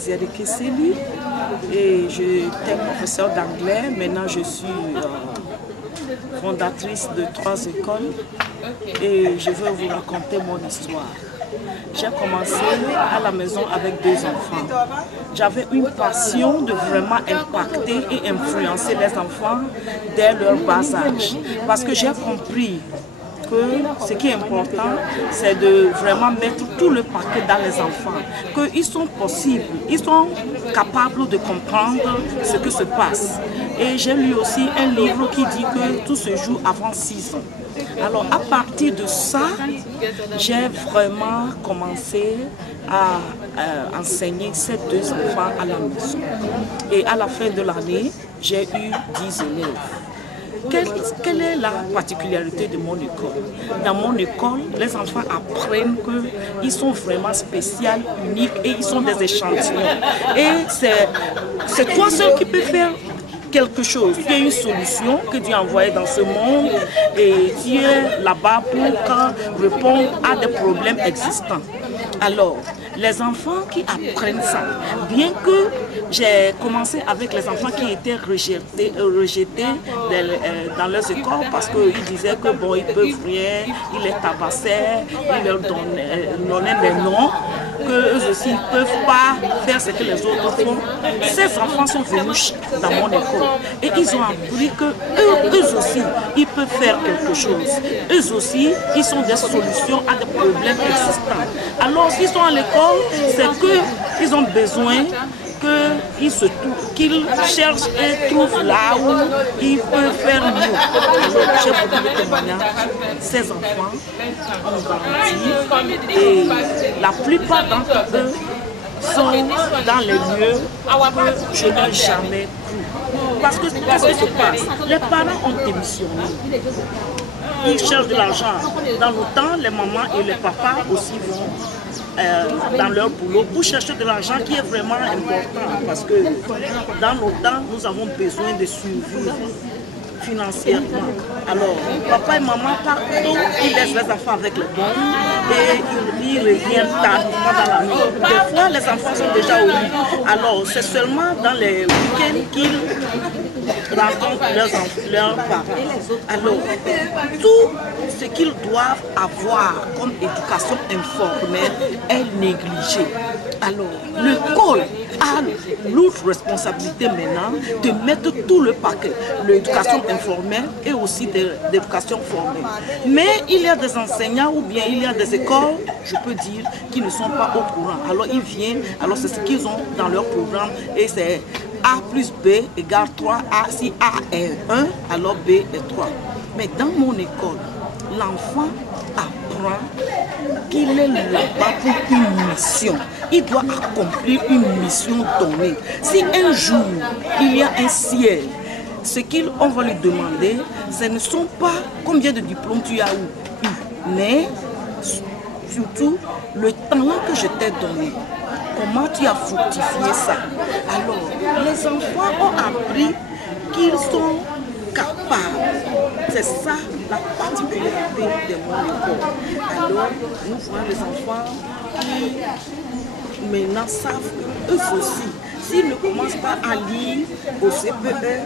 Aziade Kesseli et j'étais professeure d'anglais. Maintenant, je suis fondatrice de 3 écoles et je veux vous raconter mon histoire. J'ai commencé à la maison avec 2 enfants. J'avais une passion de vraiment impacter et influencer les enfants dès leur bas âge. Parce que j'ai compris que ce qui est important, c'est de vraiment mettre tout le paquet dans les enfants. Qu'ils sont possibles, ils sont capables de comprendre ce qui se passe. Et j'ai lu aussi un livre qui dit que tout se joue avant 6 ans. Alors à partir de ça, j'ai vraiment commencé à enseigner ces 2 enfants à la maison. Et à la fin de l'année, j'ai eu 10 élèves. Quelle est la particularité de mon école? Dans mon école, les enfants apprennent qu'ils sont vraiment spéciaux, uniques et ils sont des échantillons. Et c'est toi seul qui peux faire quelque chose. Tu as une solution que tu as envoyée dans ce monde et tu es là-bas pour répondre à des problèmes existants. Alors, les enfants qui apprennent ça, bien que j'ai commencé avec les enfants qui étaient rejetés dans leurs écoles parce qu'ils disaient que bon, ils peuvent rien, ils les tabassaient, ils leur donnaient des noms, qu'eux aussi ne peuvent pas faire ce que les autres font. Ces enfants sont venus dans mon école et ils ont appris qu'eux aussi, ils peuvent faire quelque chose. Eux aussi, ils ont des solutions à des problèmes existants. Alors, s'ils sont à l'école, c'est qu'ils ont besoin qu'ils cherchent et trouvent là où ils peuvent faire mieux. Alors, j'ai beaucoup de témoignages. Ces enfants ont grandi et la plupart d'entre eux sont dans les lieux que je n'ai jamais cru. Parce que qu'est-ce qui se passe? Les parents ont démissionné. Ils cherchent de l'argent. Dans le temps, les mamans et les papas aussi vont dans leur boulot pour chercher de l'argent qui est vraiment important parce que dans nos temps, nous avons besoin de survivre financièrement. Alors, papa et maman partent tôt, ils laissent les enfants avec les bons et ils reviennent tardivement dans la nuit. Des fois, les enfants sont déjà au lit. Alors, c'est seulement dans les week-ends qu'ils rencontrent leurs parents. Alors, tout ce qu'ils doivent avoir comme éducation informelle est négligé. Alors, l'école a l'autre responsabilité maintenant de mettre tout le paquet, l'éducation informelle et aussi de l'éducation formelle. Mais il y a des enseignants ou bien il y a des écoles, je peux dire, qui ne sont pas au courant. Alors ils viennent, alors c'est ce qu'ils ont dans leur programme et c'est A plus B égale 3A. Si A est 1, alors B est 3. Mais dans mon école, l'enfant apprend qu'il est là-bas pour une mission. Il doit accomplir une mission donnée. Si un jour, il y a un ciel, ce qu'on va lui demander, ce ne sont pas combien de diplômes tu as eu, mais surtout le talent que je t'ai donné. Comment tu as fructifié ça? Alors, les enfants ont appris qu'ils sont capables. C'est ça la particularité de mon école. Alors, nous voyons les enfants qui maintenant savent eux aussi, s'ils ne commencent pas à lire au CPE,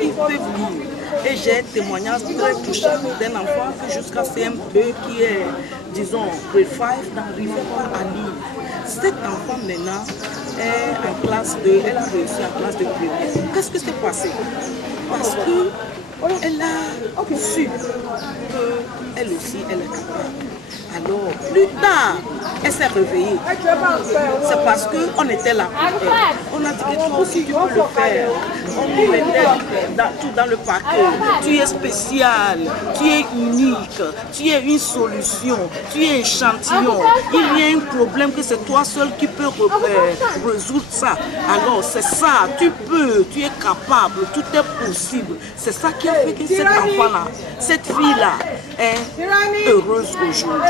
ils peuvent lire. Et j'ai un témoignage très touchant d'un enfant qui jusqu'à CM2 qui est, disons, grade 5, n'arrivait pas à lire. Cet enfant maintenant est en classe elle a réussi en classe de première. Qu'est-ce qui s'est passé? Parce qu'elle a su qu'elle aussi, elle est capable. Alors, plus tard, elle s'est réveillée. C'est parce qu'on était là pour elle. On a dit que toi aussi tu peux le faire. On lui mettait tout dans le paquet. Tu es spécial, tu es unique, tu es une solution, tu es échantillon. Il y a un problème que c'est toi seul qui peux résoudre ça. Alors c'est ça, tu peux, tu es capable, tout est possible. C'est ça qui a fait que cet enfant-là, cette fille-là est heureuse aujourd'hui.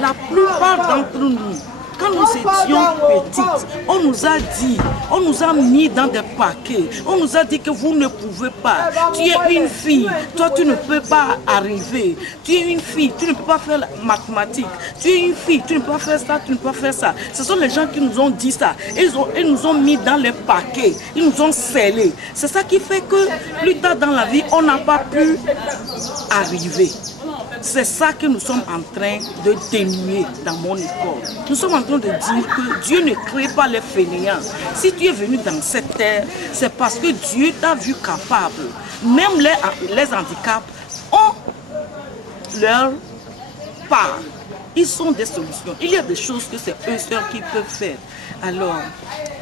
La plupart d'entre nous, Quand nous étions petites, on nous a dit, on nous a mis dans des paquets, on nous a dit que vous ne pouvez pas. Tu es une fille, toi tu ne peux pas arriver. Tu es une fille, tu ne peux pas faire la mathématique. Tu es une fille, tu ne peux pas faire ça, tu ne peux pas faire ça. Ce sont les gens qui nous ont dit ça. Ils nous ont mis dans les paquets, ils nous ont scellés. C'est ça qui fait que plus tard dans la vie, on n'a pas pu arriver. C'est ça que nous sommes en train de dénuer dans mon école. Nous sommes en train de dire que Dieu ne crée pas les fainéants. Si tu es venu dans cette terre, c'est parce que Dieu t'a vu capable. Même les handicaps ont leur part. Ils sont des solutions. Il y a des choses que c'est eux seuls qui peuvent faire. Alors,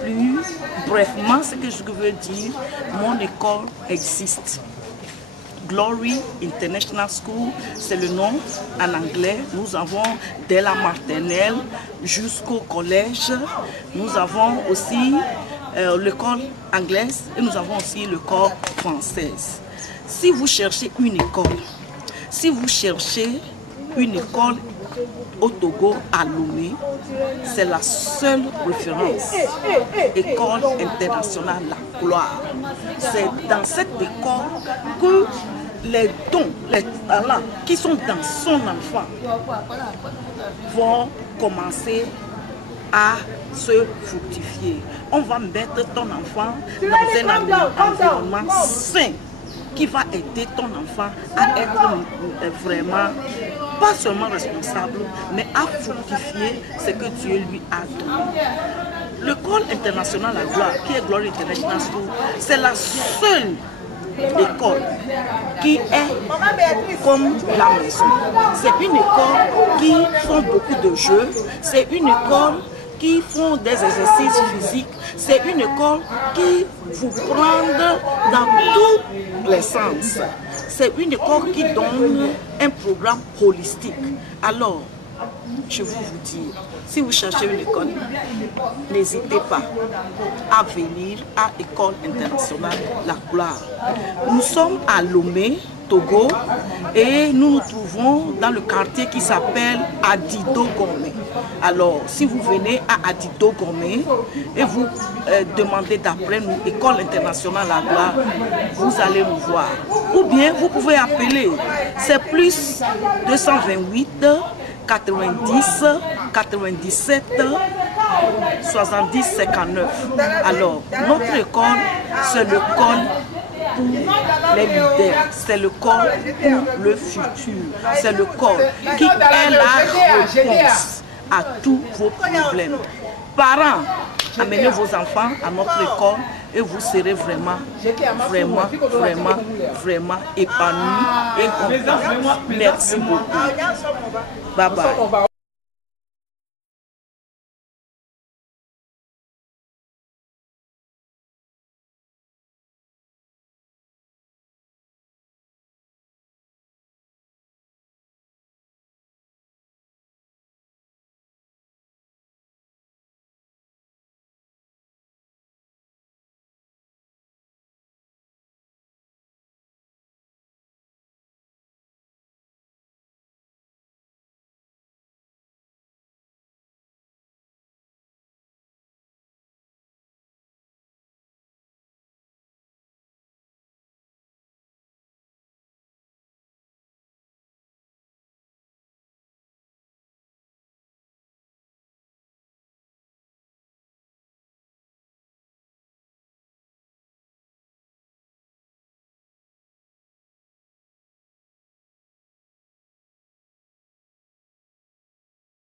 plus brefement, ce que je veux dire, mon école existe. Glory International School, c'est le nom en anglais. Nous avons dès la maternelle jusqu'au collège. Nous avons aussi l'école anglaise et nous avons aussi l'école française. Si vous cherchez une école, au Togo, à Lomé, c'est la seule référence. École internationale La Gloire. C'est dans cette école que les dons, les talents qui sont dans son enfant vont commencer à se fructifier. On va mettre ton enfant dans un environnement sain qui va aider ton enfant à être vraiment, pas seulement responsable, mais à fructifier ce que Dieu lui a donné. L'école internationale La Gloire, qui est Glory International School, c'est la seule école qui est comme la maison. C'est une école qui fait beaucoup de jeux, c'est une école qui font des exercices physiques, c'est une école qui vous prend dans tous les sens. C'est une école qui donne un programme holistique. Alors, je veux vous dire, si vous cherchez une école, n'hésitez pas à venir à École internationale La Gloire. Nous sommes à Lomé, Togo, et nous nous trouvons dans le quartier qui s'appelle Adido Gomé. Alors, si vous venez à Adido Gomé et vous demandez d'après nous École internationale La Gloire, vous allez nous voir. Ou bien vous pouvez appeler, c'est plus 228 90 97 70 59. Alors, notre école, c'est l'école pour les leaders, c'est l'école pour le futur, c'est l'école qui est la réponse à tous vos problèmes. Parents, amenez vos enfants à notre école et vous serez vraiment épanouis et contents. Merci beaucoup. Bye bye.